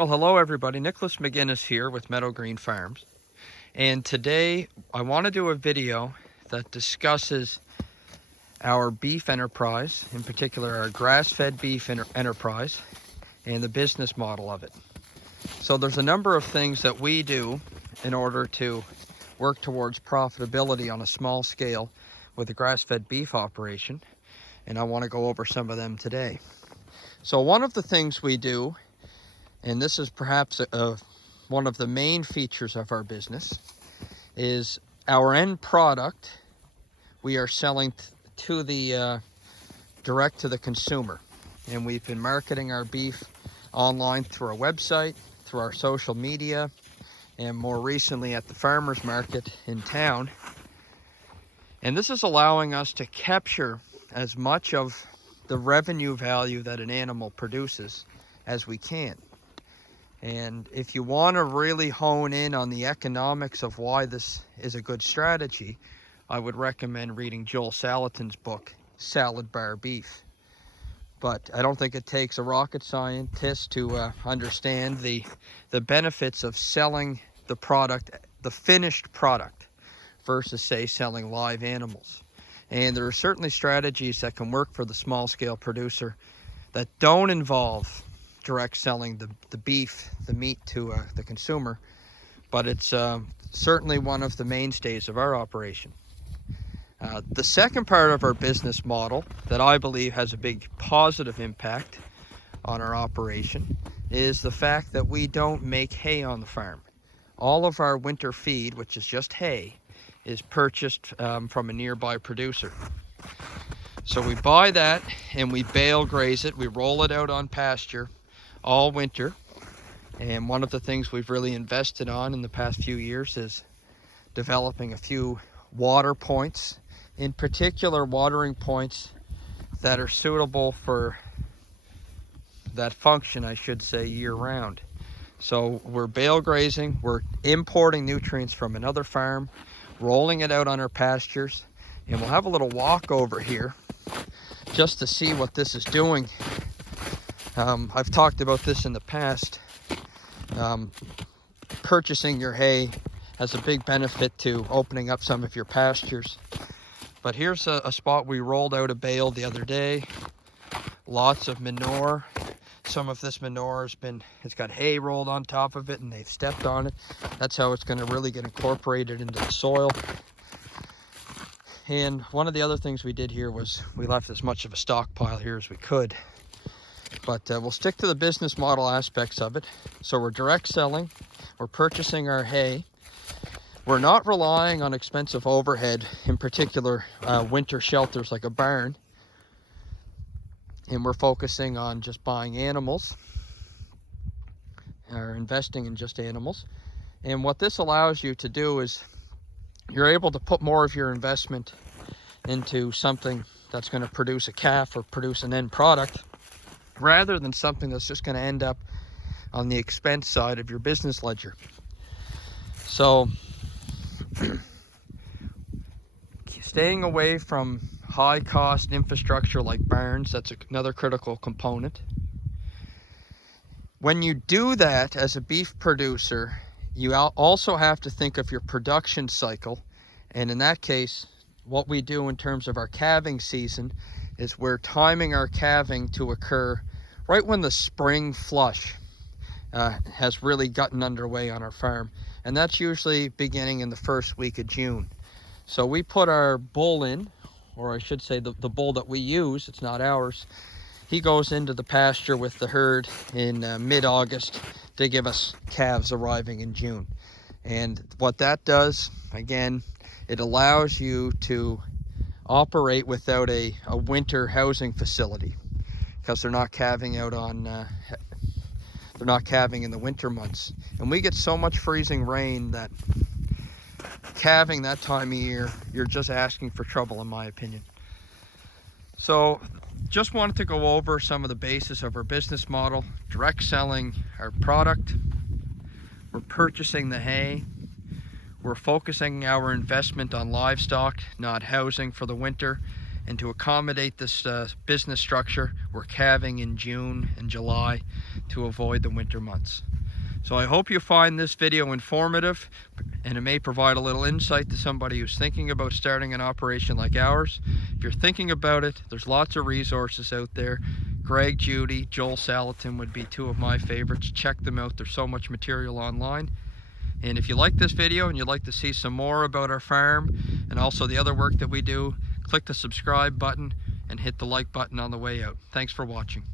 Well, hello everybody. Nicholas McGinnis here with Meadow Green Farms. And today I want to do a video that discusses our beef enterprise, in particular our grass-fed beef enterprise and the business model of it. So there's a number of things that we do in order to work towards profitability on a small scale with a grass-fed beef operation, and I want to go over some of them today. So one of the things we do, and this is perhaps one of the main features of our business, is our end product we are selling to the direct to the consumer. And we've been marketing our beef online through our website, through our social media, and more recently at the farmers market in town. And this is allowing us to capture as much of the revenue value that an animal produces as we can. And if you want to really hone in on the economics of why this is a good strategy, I would recommend reading Joel Salatin's book, Salad Bar Beef. But I don't think it takes a rocket scientist to understand the benefits of selling the product, the finished product, versus, say, selling live animals. And there are certainly strategies that can work for the small-scale producer that don't involve direct selling the beef, the meat to the consumer, but it's certainly one of the mainstays of our operation. The second part of our business model that I believe has a big positive impact on our operation is the fact that we don't make hay on the farm. All of our winter feed, which is just hay, is purchased from a nearby producer. So we buy that and we bale graze it, we roll it out on pasture all winter. And one of the things we've really invested on in the past few years is developing a few water points, in particular watering points that are suitable for that function, I should say, year round. So we're bale grazing, we're importing nutrients from another farm, rolling it out on our pastures, and we'll have a little walk over here just to see what this is doing. I've talked about this in the past. Purchasing your hay has a big benefit to opening up some of your pastures. But here's a spot we rolled out a bale the other day. Lots of manure. Some of this manure it's got hay rolled on top of it and they've stepped on it. That's how it's going to really get incorporated into the soil. And one of the other things we did here was we left as much of a stockpile here as we could. But we'll stick to the business model aspects of it. So we're direct selling, we're purchasing our hay. We're not relying on expensive overhead, in particular winter shelters like a barn. And we're focusing on just buying animals, or investing in just animals. And what this allows you to do is you're able to put more of your investment into something that's going to produce a calf or produce an end product, rather than something that's just going to end up on the expense side of your business ledger. So staying away from high cost infrastructure like barns, that's another critical component. When you do that as a beef producer, you also have to think of your production cycle. And in that case, what we do in terms of our calving season is we're timing our calving to occur right when the spring flush has really gotten underway on our farm. And that's usually beginning in the first week of June. So we put our bull in, or I should say the bull that we use, it's not ours. He goes into the pasture with the herd in mid-August to give us calves arriving in June. And what that does, again, it allows you to operate without a winter housing facility, because they're not calving out on they're not calving in the winter months. And we get so much freezing rain that calving that time of year, you're just asking for trouble, in my opinion. So just wanted to go over some of the basis of our business model. Direct selling our product, we're purchasing the hay, we're focusing our investment on livestock, not housing for the winter, And to accommodate this business structure, we're calving in June and July to avoid the winter months. So I hope you find this video informative, and it may provide a little insight to somebody who's thinking about starting an operation like ours. If you're thinking about it, there's lots of resources out there. Greg Judy, Joel Salatin would be two of my favorites. Check them out. There's so much material online. And if you like this video and you'd like to see some more about our farm and also the other work that we do, click the subscribe button and hit the like button on the way out. Thanks for watching.